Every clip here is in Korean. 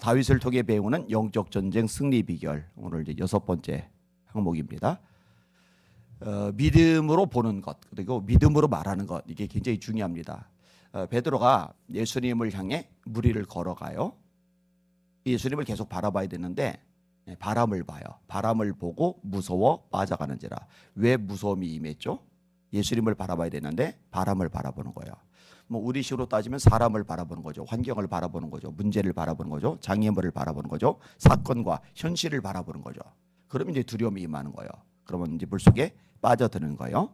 다윗을 통해 배우는 영적 전쟁 승리 비결, 오늘 이제 6번째 항목입니다. 믿음으로 보는 것, 그리고 믿음으로 말하는 것, 이게 굉장히 중요합니다. 베드로가 예수님을 향해 무리를 걸어가요. 예수님을 계속 바라봐야 되는데 바람을 봐요. 바람을 보고 무서워 빠져가는지라. 왜 무서움이 임했죠? 예수님을 바라봐야 되는데 바람을 바라보는 거예요. 뭐 우리식으로 따지면 사람을 바라보는 거죠. 환경을 바라보는 거죠. 문제를 바라보는 거죠. 장애물을 바라보는 거죠. 사건과 현실을 바라보는 거죠. 그러면 이제 두려움이 임하는 거예요. 그러면 이제 물속에 빠져드는 거예요.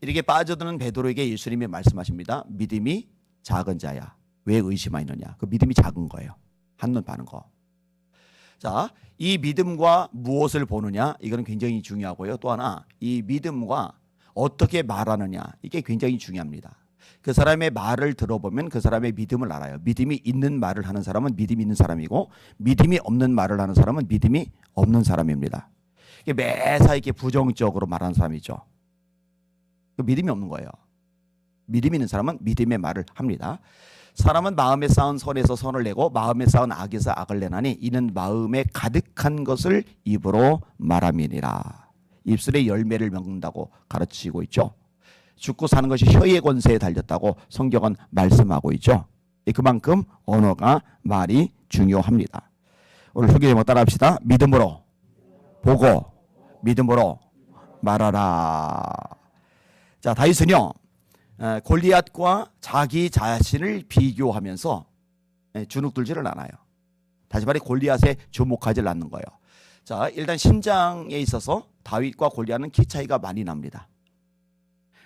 이렇게 빠져드는 베드로에게 예수님이 말씀하십니다. 믿음이 작은 자야. 왜 의심하느냐? 그 믿음이 작은 거예요. 한눈 파는 거. 자, 이 믿음과 무엇을 보느냐? 이거는 굉장히 중요하고요. 또 하나, 이 믿음과 어떻게 말하느냐? 이게 굉장히 중요합니다. 그 사람의 말을 들어보면 그 사람의 믿음을 알아요. 믿음이 있는 말을 하는 사람은 믿음이 있는 사람이고, 믿음이 없는 말을 하는 사람은 믿음이 없는 사람입니다. 매사 이렇게 부정적으로 말하는 사람이죠. 믿음이 없는 거예요. 믿음이 있는 사람은 믿음의 말을 합니다. 사람은 마음에 쌓은 선에서 선을 내고 마음에 쌓은 악에서 악을 내나니 이는 마음에 가득한 것을 입으로 말함이니라. 입술의 열매를 맺는다고 가르치고 있죠. 죽고 사는 것이 혀의 권세에 달렸다고 성경은 말씀하고 있죠. 그만큼 언어가 말이 중요합니다. 오늘 설교 제목 따라합시다. 믿음으로 보고 믿음으로 말하라. 자, 다윗은요 골리앗과 자기 자신을 비교하면서 주눅들지를 않아요. 다시 말해 골리앗에 주목하지 않는 거예요. 자, 일단 신장에 있어서 다윗과 골리앗은 키 차이가 많이 납니다.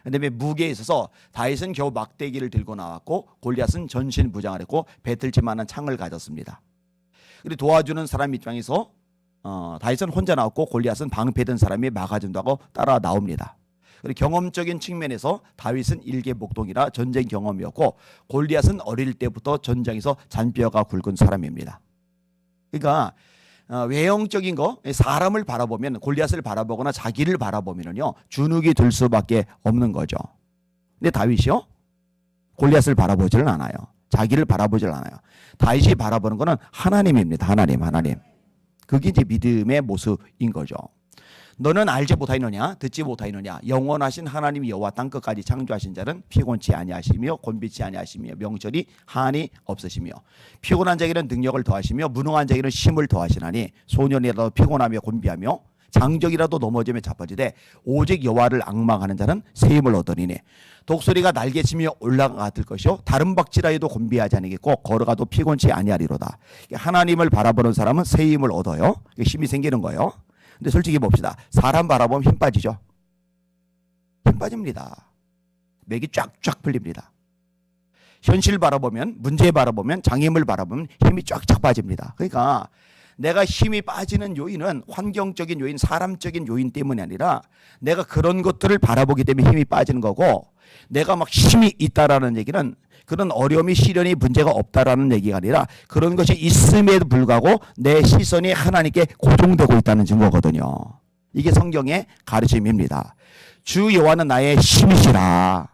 그다음에 무게에 있어서 다윗은 겨우 막대기를 들고 나왔고 골리앗은 전신 무장을 했고 배틀지만한 창을 가졌습니다. 그리고 도와주는 사람 입장에서 다윗은 혼자 나왔고 골리앗은 방패든 사람이 막아준다고 따라 나옵니다. 그리고 경험적인 측면에서 다윗은 일개목동이라 전쟁 경험이었고 골리앗은 어릴 때부터 전장에서 잔뼈가 굵은 사람입니다. 그러니까 외형적인 거, 사람을 바라보면 골리앗을 바라보거나 자기를 바라보면요 주눅이 들 수밖에 없는 거죠. 근데 다윗이요 골리앗을 바라보지는 않아요. 자기를 바라보질 않아요. 다윗이 바라보는 거는 하나님입니다. 하나님. 그게 이제 믿음의 모습인 거죠. 너는 알지 못하느냐 듣지 못하느냐 영원하신 하나님 여호와 땅끝까지 창조하신 자는 피곤치 아니하시며 곤비치 아니하시며 명철이 한이 없으시며 피곤한 자에게는 능력을 더하시며 무능한 자에게는 힘을 더하시나니 소년이라도 피곤하며 곤비하며 장정이라도 넘어지며 자빠지되 오직 여호와를 앙망하는 자는 새 힘을 얻으리니 독수리가 날개치며 올라가들 것이요 다른 박지라에도 곤비하지 아니겠고 걸어가도 피곤치 아니하리로다. 하나님을 바라보는 사람은 새 힘을 얻어요. 힘이 생기는 거예요. 근데 솔직히 봅시다. 사람 바라보면 힘 빠지죠. 힘 빠집니다. 맥이 쫙쫙 풀립니다. 현실 바라보면 문제 바라보면 장애물 바라보면 힘이 쫙쫙 빠집니다. 그러니까 내가 힘이 빠지는 요인은 환경적인 요인, 사람적인 요인 때문이 아니라 내가 그런 것들을 바라보기 때문에 힘이 빠지는 거고 내가 막 힘이 있다라는 얘기는 그런 어려움이 시련이 문제가 없다라는 얘기가 아니라 그런 것이 있음에도 불구하고 내 시선이 하나님께 고정되고 있다는 증거거든요. 이게 성경의 가르침입니다. 주 여호와는 나의 힘이시라.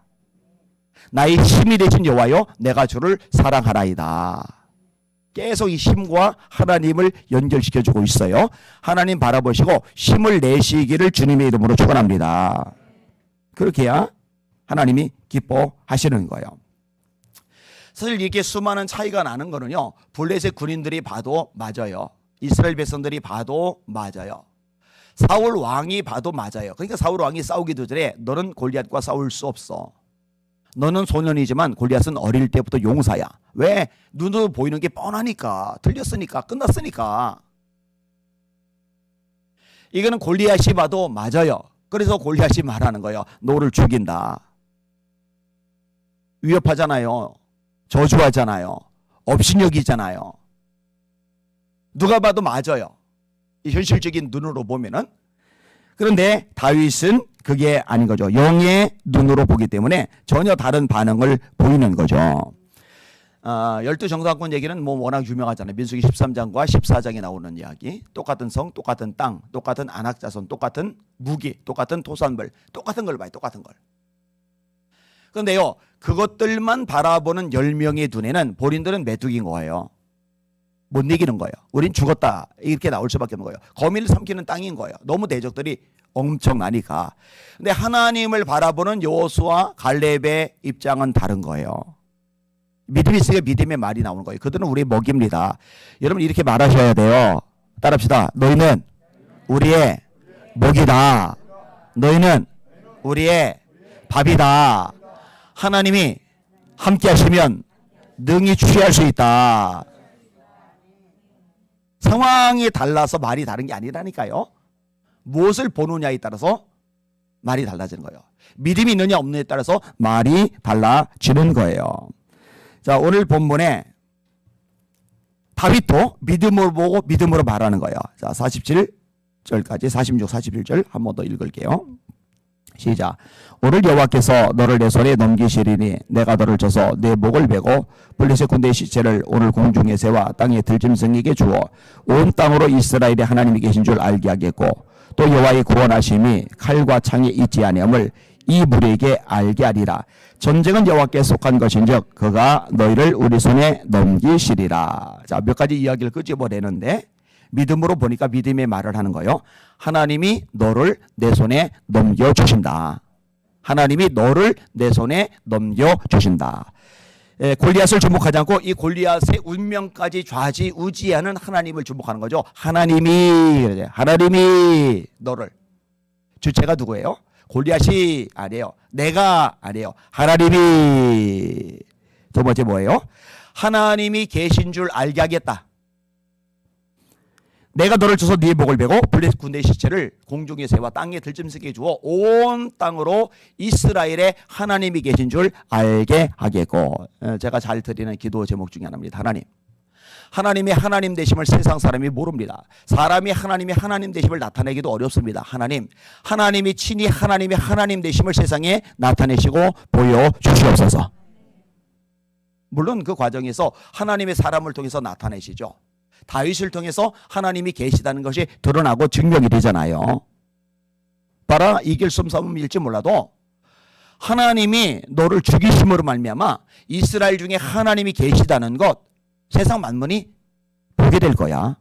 나의 힘이 되신 여호와여 내가 주를 사랑하나이다. 계속 이 힘과 하나님을 연결시켜주고 있어요. 하나님 바라보시고 힘을 내시기를 주님의 이름으로 축원합니다. 그렇게 해야 하나님이 기뻐하시는 거예요. 사실 이렇게 수많은 차이가 나는 거는요 블레셋 군인들이 봐도 맞아요. 이스라엘 백성들이 봐도 맞아요. 사울 왕이 봐도 맞아요. 그러니까 사울 왕이 싸우기도 전에 너는 골리앗과 싸울 수 없어. 너는 소년이지만 골리앗은 어릴 때부터 용사야. 왜? 눈으로 보이는 게 뻔하니까. 들렸으니까. 끝났으니까. 이거는 골리앗이 봐도 맞아요. 그래서 골리앗이 말하는 거예요. 너를 죽인다. 위협하잖아요. 저주하잖아요. 업신여기잖아요. 누가 봐도 맞아요. 이 현실적인 눈으로 보면은. 그런데 다윗은 그게 아닌 거죠. 영의 눈으로 보기 때문에 전혀 다른 반응을 보이는 거죠. 12정사권 얘기는 뭐 워낙 유명하잖아요. 민수기 13장과 14장에 나오는 이야기. 똑같은 성, 똑같은 땅, 똑같은 안악자손, 똑같은 무기, 똑같은 토산물, 똑같은 걸 봐요. 똑같은 걸. 그런데요, 그것들만 바라보는 10명의 눈에는 본인들은 메뚜기인 거예요. 못 이기는 거예요. 우린 죽었다 이렇게 나올 수밖에 없는 거예요. 거미를 삼키는 땅인 거예요. 너무 대적들이 엄청나니까. 근데 하나님을 바라보는 여호수아 갈렙의 입장은 다른 거예요. 믿음이 있으니까 믿음의 말이 나오는 거예요. 그들은 우리의 먹입니다. 여러분 이렇게 말하셔야 돼요. 따라합시다. 너희는 우리의 먹이다. 너희는 우리의 밥이다. 하나님이 함께 하시면 능히 취할 수 있다. 상황이 달라서 말이 다른 게 아니라니까요. 무엇을 보느냐에 따라서 말이 달라지는 거예요. 믿음이 있느냐 없느냐에 따라서 말이 달라지는 거예요. 자, 오늘 본문에 다윗도 믿음으로 보고 믿음으로 말하는 거예요. 자, 47절까지 46, 47절 한 번 더 읽을게요. 시작. 오늘 여호와께서 너를 내 손에 넘기시리니 내가 너를 쳐서 내 목을 베고 블레셋 군대의 시체를 오늘 공중에 세워 땅의 들짐승에게 주어 온 땅으로 이스라엘의 하나님이 계신 줄 알게 하겠고 또 여호와의 구원하심이 칼과 창에 있지 아니함을 이 무리에게 알게 하리라. 전쟁은 여호와께 속한 것인즉 그가 너희를 우리 손에 넘기시리라. 자, 몇 가지 이야기를 끄집어내는데 믿음으로 보니까 믿음의 말을 하는 거예요. 하나님이 너를 내 손에 넘겨주신다. 하나님이 너를 내 손에 넘겨주신다. 골리앗을 주목하지 않고 이 골리앗의 운명까지 좌지우지하는 하나님을 주목하는 거죠. 하나님이 너를. 주체가 누구예요? 골리앗이 아니에요. 내가 아니에요. 하나님이. 두 번째 뭐예요? 하나님이 계신 줄 알게 하겠다. 내가 너를 줘서 네 목을 베고 블레셋 군대의 시체를 공중에 세워 땅에 들짐승에게 주어 온 땅으로 이스라엘의 하나님이 계신 줄 알게 하겠고. 제가 잘 드리는 기도 제목 중에 하나입니다. 하나님의 하나님 되심을 세상 사람이 모릅니다. 사람이 하나님의 하나님 되심을 나타내기도 어렵습니다. 하나님이 친히 하나님의 하나님 되심을 세상에 나타내시고 보여주시옵소서. 물론 그 과정에서 하나님의 사람을 통해서 나타내시죠. 다윗을 통해서 하나님이 계시다는 것이 드러나고 증명이 되잖아요. 봐라, 이길 숨싸움일지 몰라도 하나님이 너를 죽이심으로 말미암아 이스라엘 중에 하나님이 계시다는 것 세상 만문이 보게 될 거야.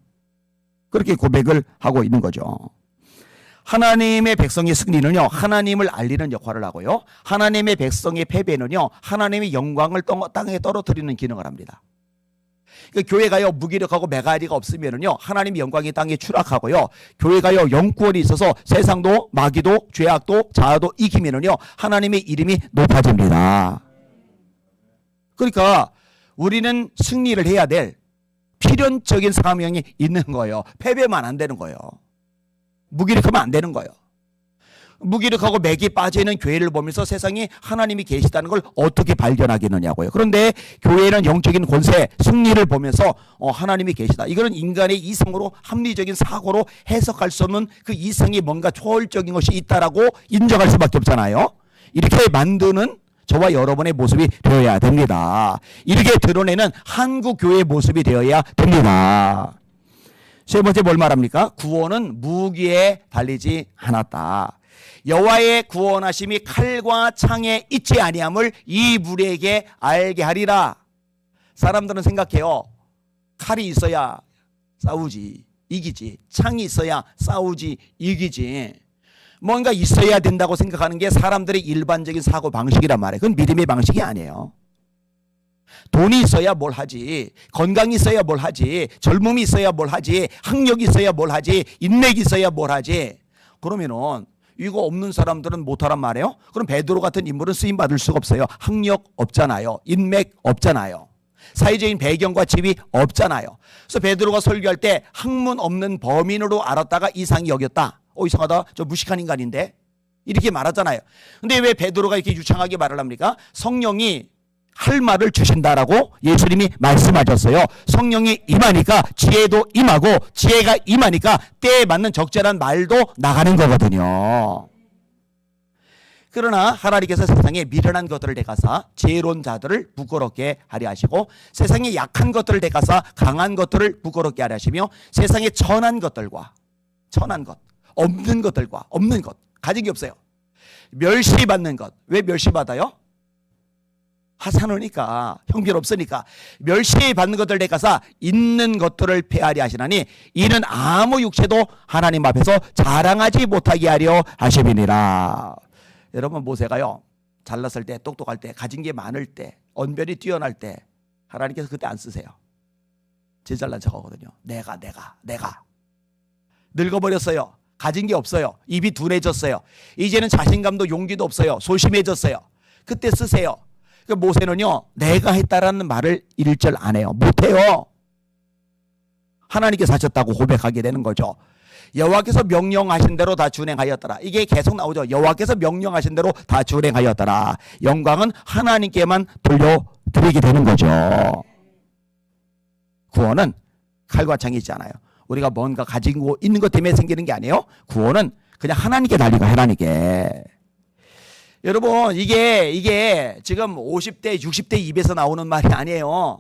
그렇게 고백을 하고 있는 거죠. 하나님의 백성의 승리는요, 하나님을 알리는 역할을 하고요, 하나님의 백성의 패배는요, 하나님의 영광을 땅에 떨어뜨리는 기능을 합니다. 그러니까 교회가요 무기력하고 메가리가 없으면은요 하나님의 영광이 땅에 추락하고요, 교회가요 영구원이 있어서 세상도 마귀도 죄악도 자아도 이기면은요 하나님의 이름이 높아집니다. 그러니까 우리는 승리를 해야 될 필연적인 사명이 있는 거예요. 패배만 안 되는 거예요. 무기력하면 안 되는 거예요. 무기력하고 맥이 빠져있는 교회를 보면서 세상에 하나님이 계시다는 걸 어떻게 발견하겠느냐고요. 그런데 교회는 영적인 권세, 승리를 보면서 하나님이 계시다. 이거는 인간의 이성으로 합리적인 사고로 해석할 수 없는 그 이성이 뭔가 초월적인 것이 있다라고 인정할 수밖에 없잖아요. 이렇게 만드는 저와 여러분의 모습이 되어야 됩니다. 이렇게 드러내는 한국 교회의 모습이 되어야 됩니다. 세 번째 뭘 말합니까? 구원은 무기에 달리지 않았다. 여호와의 구원하심이 칼과 창에 있지 아니함을 이 무리에게 알게 하리라. 사람들은 생각해요. 칼이 있어야 싸우지, 이기지. 창이 있어야 싸우지, 이기지. 뭔가 있어야 된다고 생각하는 게 사람들의 일반적인 사고 방식이란 말이에요. 그건 믿음의 방식이 아니에요. 돈이 있어야 뭘 하지, 건강이 있어야 뭘 하지, 젊음이 있어야 뭘 하지, 학력이 있어야 뭘 하지, 인맥이 있어야 뭘 하지. 그러면은 이거 없는 사람들은 못하란 말이에요. 그럼 베드로 같은 인물은 쓰임받을 수가 없어요. 학력 없잖아요. 인맥 없잖아요. 사회적인 배경과 집이 없잖아요. 그래서 베드로가 설교할 때 학문 없는 범인으로 알았다가 이상히 여겼다. 이상하다, 저 무식한 인간인데, 이렇게 말하잖아요. 근데 왜 베드로가 이렇게 유창하게 말을 합니까? 성령이 할 말을 주신다라고 예수님이 말씀하셨어요. 성령이 임하니까 지혜도 임하고, 지혜가 임하니까 때에 맞는 적절한 말도 나가는 거거든요. 그러나 하나님께서 세상에 미련한 것들을 대가사 지혜로운 자들을 부끄럽게 하려 하시고, 세상에 약한 것들을 대가사 강한 것들을 부끄럽게 하려 하시며, 세상에 천한 것들과 천한 것, 없는 것들과 없는 것, 가진 게 없어요, 멸시받는 것. 왜 멸시받아요? 하찮으니까 형편없으니까 멸시받는 것들 대가사 있는 것들을 폐하려 하시나니 이는 아무 육체도 하나님 앞에서 자랑하지 못하게 하려 하심이니라. 여러분 모세가요 잘났을 때 똑똑할 때 가진 게 많을 때 언변이 뛰어날 때 하나님께서 그때 안 쓰세요. 제 잘난 척하거든요. 내가 늙어버렸어요. 가진 게 없어요. 입이 둔해졌어요. 이제는 자신감도 용기도 없어요. 소심해졌어요. 그때 쓰세요. 그 모세는요 내가 했다라는 말을 1절 안 해요. 못해요. 하나님께서 하셨다고 고백하게 되는 거죠. 여호와께서 명령하신 대로 다 준행하였더라. 이게 계속 나오죠. 여호와께서 명령하신 대로 다 준행하였더라. 영광은 하나님께만 돌려드리게 되는 거죠. 구원은 칼과 창이지 않아요. 우리가 뭔가 가지고 있는 것 때문에 생기는 게 아니에요. 구원은 그냥 하나님께 달리고 하나님께. 여러분 이게 지금 50대 60대 입에서 나오는 말이 아니에요.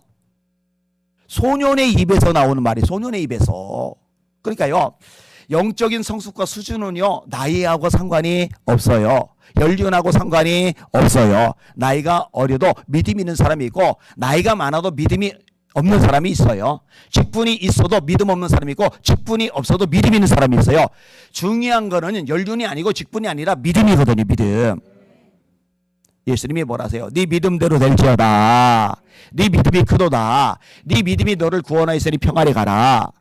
소년의 입에서 나오는 말이 소년의 입에서. 그러니까요 영적인 성숙과 수준은요 나이하고 상관이 없어요. 연륜하고 상관이 없어요. 나이가 어려도 믿음 있는 사람이 있고 나이가 많아도 믿음이 없는 사람이 있어요. 직분이 있어도 믿음 없는 사람이 있고 직분이 없어도 믿음 있는 사람이 있어요. 중요한 거는 연륜이 아니고 직분이 아니라 믿음이거든요. 믿음. 예수님이 뭐라 하세요? 네 믿음대로 될지어다. 네 믿음이 크도다. 네 믿음이 너를 구원하였으니 평안히 가라.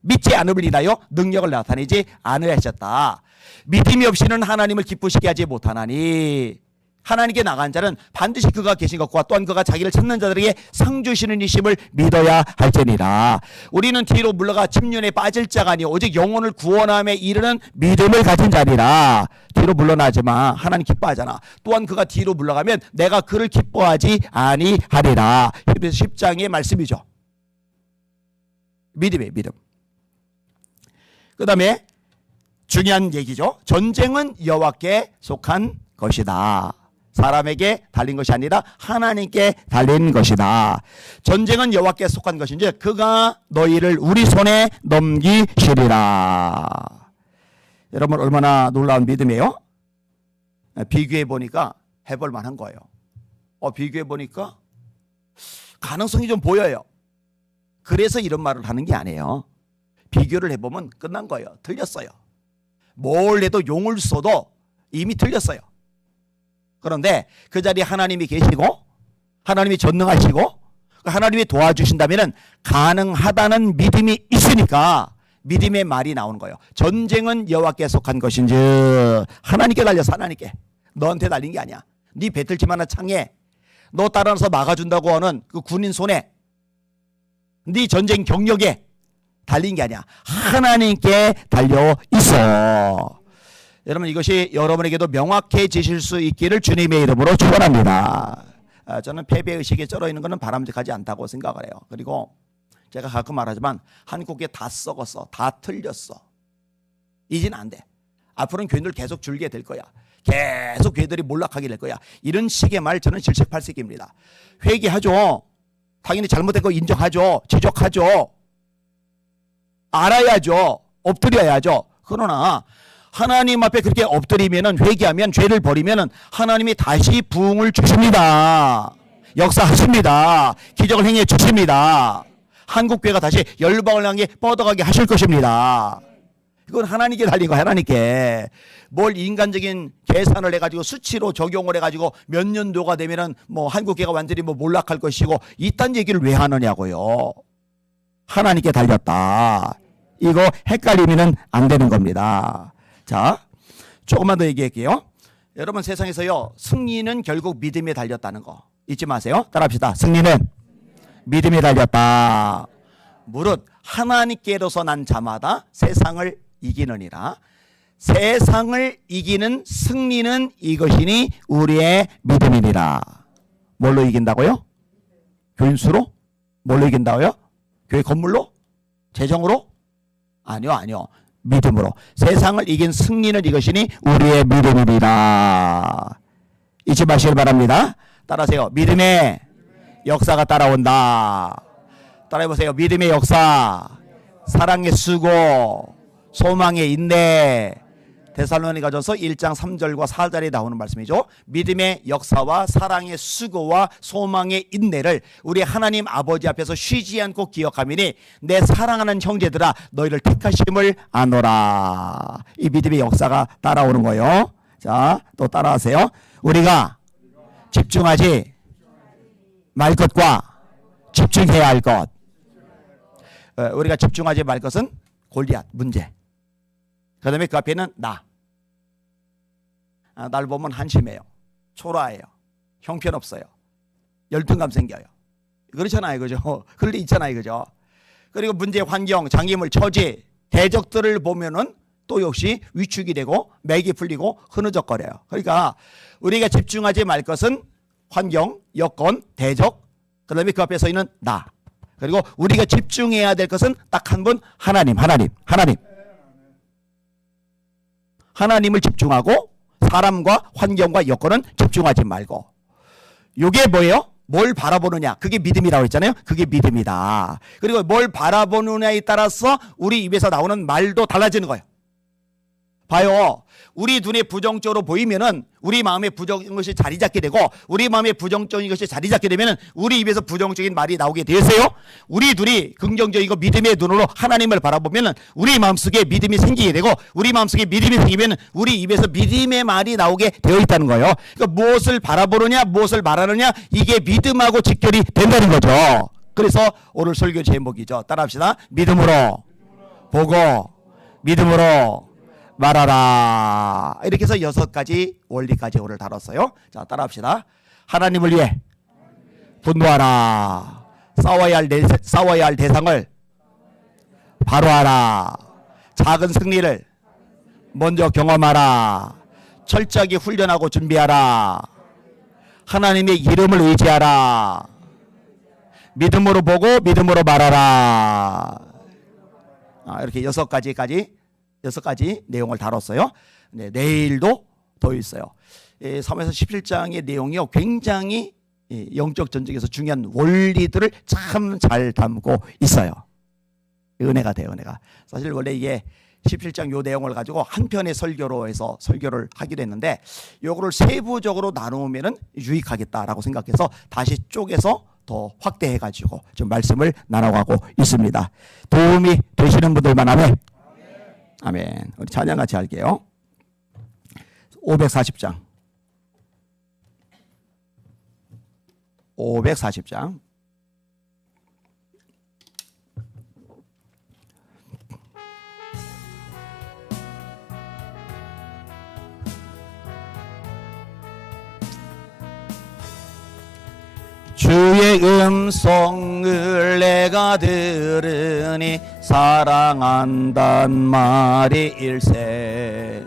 믿지 않음을 인하여 능력을 나타내지 않으려 하셨다. 믿음이 없이는 하나님을 기쁘시게 하지 못하나니 하나님께 나간 자는 반드시 그가 계신 것과 또한 그가 자기를 찾는 자들에게 상 주시는 이심을 믿어야 할지니라. 우리는 뒤로 물러가 침륜에 빠질 자가 아니요 오직 영혼을 구원함에 이르는 믿음을 가진 자니라. 뒤로 물러나지만 하나님 기뻐하잖아. 또한 그가 뒤로 물러가면 내가 그를 기뻐하지 아니하리라. 히브리서 10장의 말씀이죠. 믿음이에요. 믿음. 그 다음에 중요한 얘기죠. 전쟁은 여호와께 속한 것이다. 사람에게 달린 것이 아니라 하나님께 달린 것이다. 전쟁은 여호와께 속한 것인지 그가 너희를 우리 손에 넘기시리라. 여러분 얼마나 놀라운 믿음이에요? 비교해 보니까 해볼 만한 거예요. 비교해 보니까 가능성이 좀 보여요. 그래서 이런 말을 하는 게 아니에요. 비교를 해보면 끝난 거예요. 틀렸어요. 뭘 해도 용을 써도 이미 틀렸어요. 그런데 그 자리에 하나님이 계시고 하나님이 전능하시고 하나님이 도와주신다면 가능하다는 믿음이 있으니까 믿음의 말이 나오는 거예요. 전쟁은 여호와께 속한 것인지 하나님께 달려서 하나님께. 너한테 달린 게 아니야. 네 배틀지만한 창에 너 따라서 막아준다고 하는 그 군인 손에 네 전쟁 경력에 달린 게 아니야. 하나님께 달려 있어. 여러분 이것이 여러분에게도 명확해지실 수 있기를 주님의 이름으로 축원합니다. 저는 패배의식에 쩔어 있는 것은 바람직하지 않다고 생각을 해요. 그리고 제가 가끔 말하지만 한국에 다 썩었어. 다 틀렸어. 이제는 안 돼. 앞으로는 교인들 계속 줄게 될 거야. 계속 교회들이 몰락하게 될 거야. 이런 식의 말 저는 질색팔색입니다. 회개하죠. 당연히 잘못된 거 인정하죠. 지적하죠. 알아야죠. 엎드려야죠. 그러나 하나님 앞에 그렇게 엎드리면은 회개하면 죄를 버리면은 하나님이 다시 부흥을 주십니다. 역사하십니다. 기적을 행해 주십니다. 한국교회가 다시 열방을 향해 뻗어가게 하실 것입니다. 이건 하나님께 달린 거 하나님께. 뭘 인간적인 계산을 해가지고 수치로 적용을 해가지고 몇 년도가 되면은 뭐 한국교회가 완전히 뭐 몰락할 것이고 이딴 얘기를 왜 하느냐고요. 하나님께 달렸다. 이거 헷갈리면 안 되는 겁니다. 자, 조금만 더 얘기할게요. 여러분 세상에서요 승리는 결국 믿음에 달렸다는 거 잊지 마세요. 따라합시다. 승리는 믿음에 달렸다. 무릇 하나님께로서 난 자마다 세상을 이기느니라. 세상을 이기는 승리는 이것이니 우리의 믿음이니라. 뭘로 이긴다고요? 교인수로? 뭘로 이긴다고요? 교회 건물로? 재정으로? 아니요. 믿음으로. 세상을 이긴 승리는 이것이니 우리의 믿음이니라. 잊지 마시길 바랍니다. 따라하세요. 믿음의 역사가 따라온다. 따라해보세요. 믿음의 역사, 사랑의 수고, 소망의 인내, 데살로니가전서 1장 3절과 4절에 나오는 말씀이죠. 믿음의 역사와 사랑의 수고와 소망의 인내를 우리 하나님 아버지 앞에서 쉬지 않고 기억하미니 내 사랑하는 형제들아 너희를 택하심을 아노라. 이 믿음의 역사가 따라오는 거예요. 자, 또 따라하세요. 우리가 집중하지 말 것과 집중해야 할 것. 우리가 집중하지 말 것은 골리앗, 문제. 그 다음에 그 앞에는 나. 날 보면 한심해요. 초라해요. 형편없어요. 열등감 생겨요. 그렇잖아요. 그죠? 그럴 때 있잖아요. 그죠? 그리고 문제, 환경, 장애물, 처지, 대적들을 보면은 또 역시 위축이 되고 맥이 풀리고 흐느적거려요. 그러니까 우리가 집중하지 말 것은 환경, 여건, 대적, 그 다음에 그 앞에 서 있는 나. 그리고 우리가 집중해야 될 것은 딱 한 분, 하나님. 하나님을 집중하고 사람과 환경과 여건은 집중하지 말고. 이게 뭐예요? 뭘 바라보느냐. 그게 믿음이라고 했잖아요. 그게 믿음이다. 그리고 뭘 바라보느냐에 따라서 우리 입에서 나오는 말도 달라지는 거예요. 봐요. 우리 눈에 부정적으로 보이면은 우리 마음에 부정적인 것이 자리 잡게 되고 우리 마음에 부정적인 것이 자리 잡게 되면은 우리 입에서 부정적인 말이 나오게 되세요. 우리 눈이 긍정적이고 믿음의 눈으로 하나님을 바라보면은 우리 마음속에 믿음이 생기게 되고 우리 마음속에 믿음이 생기면은 우리 입에서 믿음의 말이 나오게 되어 있다는 거예요. 그러니까 무엇을 바라보느냐, 무엇을 말하느냐 이게 믿음하고 직결이 된다는 거죠. 그래서 오늘 설교 제목이죠. 따라합시다. 믿음으로 보고 믿음으로 말하라. 이렇게 해서 6가지 원리까지 오늘 다뤘어요. 자, 따라합시다. 하나님을 위해 분노하라. 싸워야 할 대상을 바로 하라. 작은 승리를 먼저 경험하라. 철저하게 훈련하고 준비하라. 하나님의 이름을 의지하라. 믿음으로 보고 믿음으로 말하라. 이렇게 6가지 내용을 다뤘어요. 네, 내일도 더 있어요. 3에서 17장의 내용이요. 굉장히 영적 전쟁에서 중요한 원리들을 참 잘 담고 있어요. 은혜가 돼요, 은혜가. 사실 원래 이게 17장 요 내용을 가지고 한 편의 설교로 해서 설교를 하기로 했는데 요거를 세부적으로 나누면은 유익하겠다라고 생각해서 다시 쪼개서 더 확대해 가지고 지금 말씀을 나눠가고 있습니다. 도움이 되시는 분들만 하면 아멘. 우리 찬양 같이 할게요. 540장. 540장. 주의 음성을 내가 들으니 사랑한단 말이 일세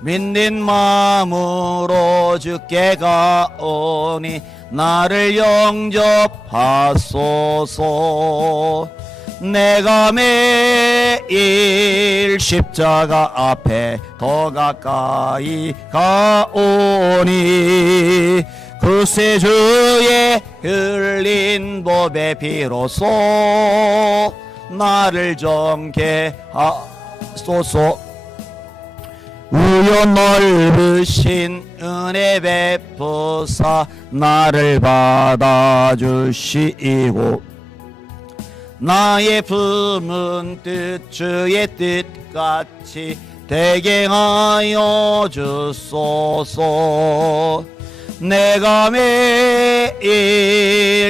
믿는 마음으로 주께 가오니 나를 영접하소서. 내가 매일 십자가 앞에 더 가까이 가오니 그새 주의 흘린 보배 비로소 나를 정케 하소서. 우여 넓으신 은혜 베푸사 나를 받아주시고 나의 품은 뜻 주의 뜻같이 되게 하여 주소서. 내가 매일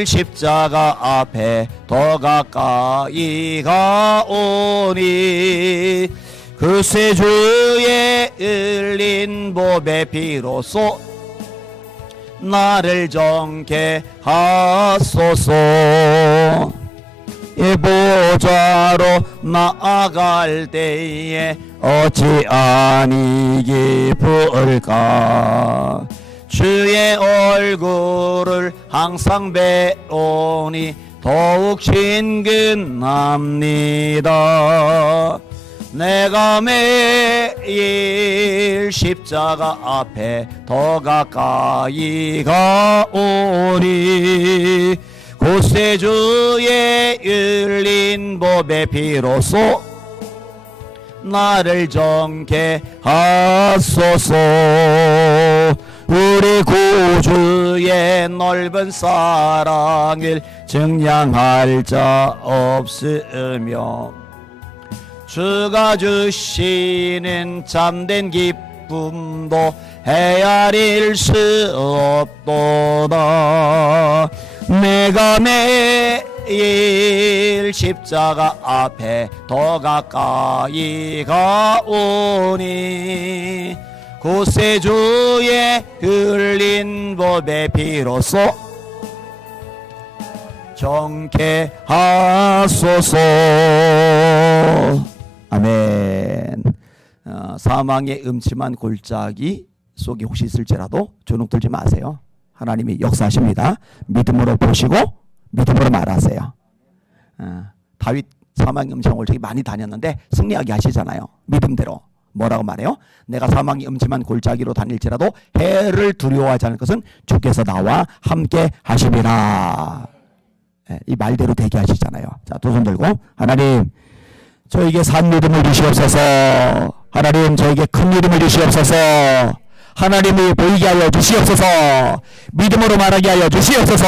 십자가 앞에 더 가까이 가오니 그새 주의 흘린 보배 비로소 나를 정케 하소서. 이 보좌로 나아갈 때에 어찌 아니 기쁠까. 주의 얼굴을 항상 배우니 더욱 친근합니다. 내가 매일 십자가 앞에 더 가까이 가오니 그새 주의 흘린 보배 비로소 나를 정케 하소서. 우리 구주의 넓은 사랑을 증량할 자 없으며 주가 주시는 참된 기쁨도 헤아릴 수 없도다. 내가 매일 십자가 앞에 더 가까이 가오니 구세주의 흘린 보배 비로소 정케 하소서. 아멘. 사망의 음침한 골짜기 속에 혹시 있을지라도 주눅들지 마세요. 하나님이 역사하십니다. 믿음으로 보시고 믿음으로 말하세요. 다윗 사망의 음침한 골짜기 많이 다녔는데 승리하게 하시잖아요. 믿음대로. 뭐라고 말해요? 내가 사망이 음침한 골짜기로 다닐지라도 해를 두려워하지 않을 것은 주께서 나와 함께 하심이라. 이 말대로 되게 하시잖아요. 자, 두 손 들고 하나님 저에게 산 믿음을 주시옵소서. 하나님 저에게 큰 믿음을 주시옵소서. 하나님이 보이게 하여 주시옵소서. 믿음으로 말하게 하여 주시옵소서.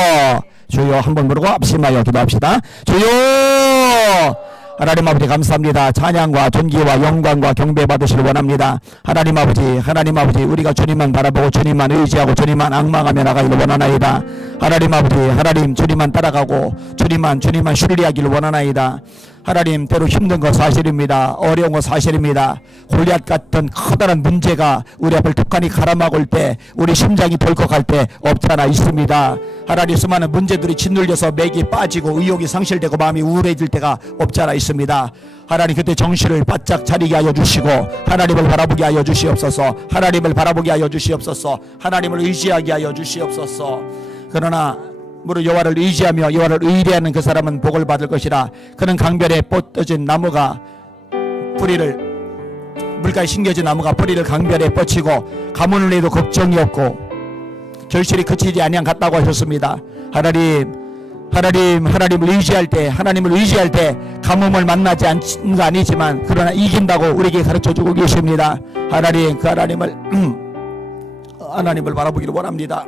주여 한번 부르고 합심하여 기도합시다. 주여 하나님 아버지 감사합니다. 찬양과 존귀와 영광과 경배 받으시길 원합니다. 하나님 아버지 우리가 주님만 바라보고 주님만 의지하고 주님만 앙망하며 나가기를 원하나이다. 하나님 아버지 하나님 주님만 따라가고 주님만 신뢰하기를 원하나이다. 하나님 때로 힘든 거 사실입니다. 어려운 거 사실입니다. 골리앗 같은 커다란 문제가 우리 앞을 툭하니 가라막을 때 우리 심장이 덜컥할 때 없잖아 있습니다. 하나님 수많은 문제들이 짓눌려서 맥이 빠지고 의욕이 상실되고 마음이 우울해질 때가 없잖아 있습니다. 하나님 그때 정신을 바짝 차리게 하여 주시고 하나님을 바라보게 하여 주시옵소서. 하나님을 바라보게 하여 주시옵소서. 하나님을 의지하게 하여 주시옵소서. 그러나 무릇 여호와를 의지하며 여호와를 의뢰하는 그 사람은 복을 받을 것이라. 그는 강변에 뻗어진 나무가 뿌리를 물가에 심겨진 나무가 뿌리를 강변에 뻗치고 가뭄을 내도 걱정이 없고 결실이 그치지 아니한 같다고 하셨습니다. 하나님을 의지할 때 가뭄을 만나지 않는 거 아니지만 그러나 이긴다고 우리에게 가르쳐주고 계십니다. 하나님 그 하나님을 바라보기를 원합니다.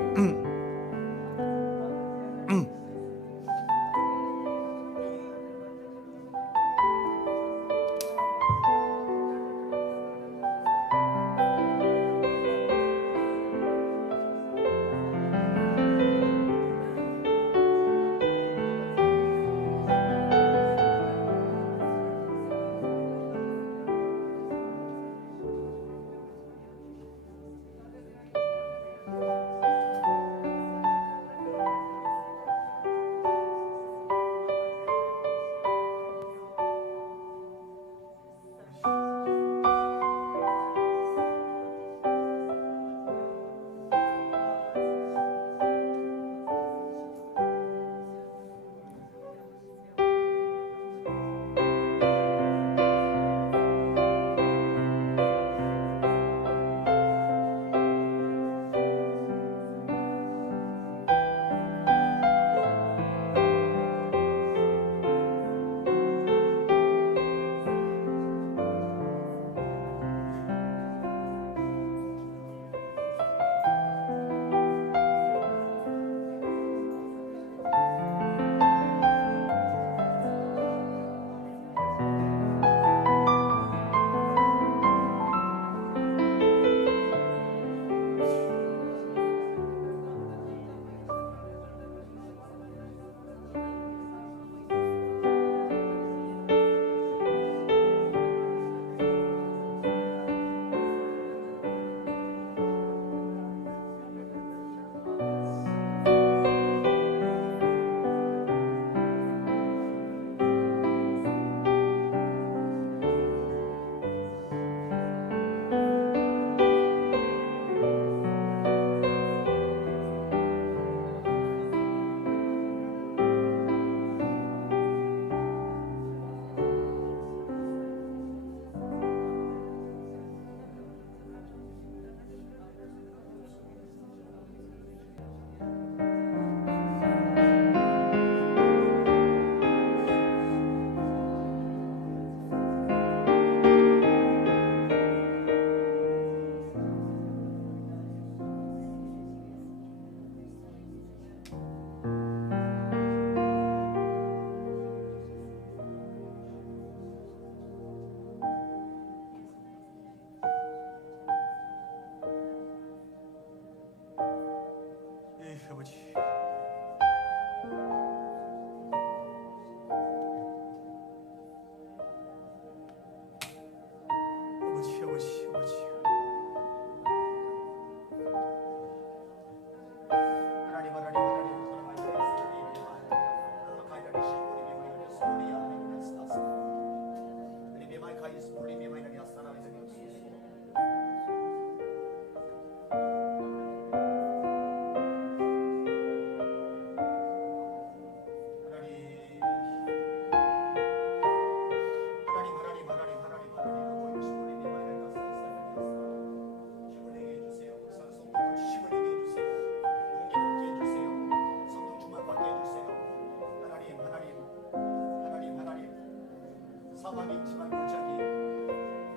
마음이 있지만 여전히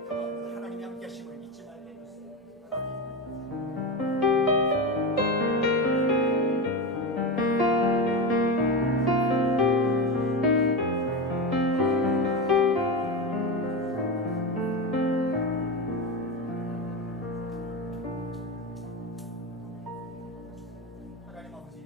그 하나님의 함께하심을 잊지 말게 해주세요. 하나님 아버지,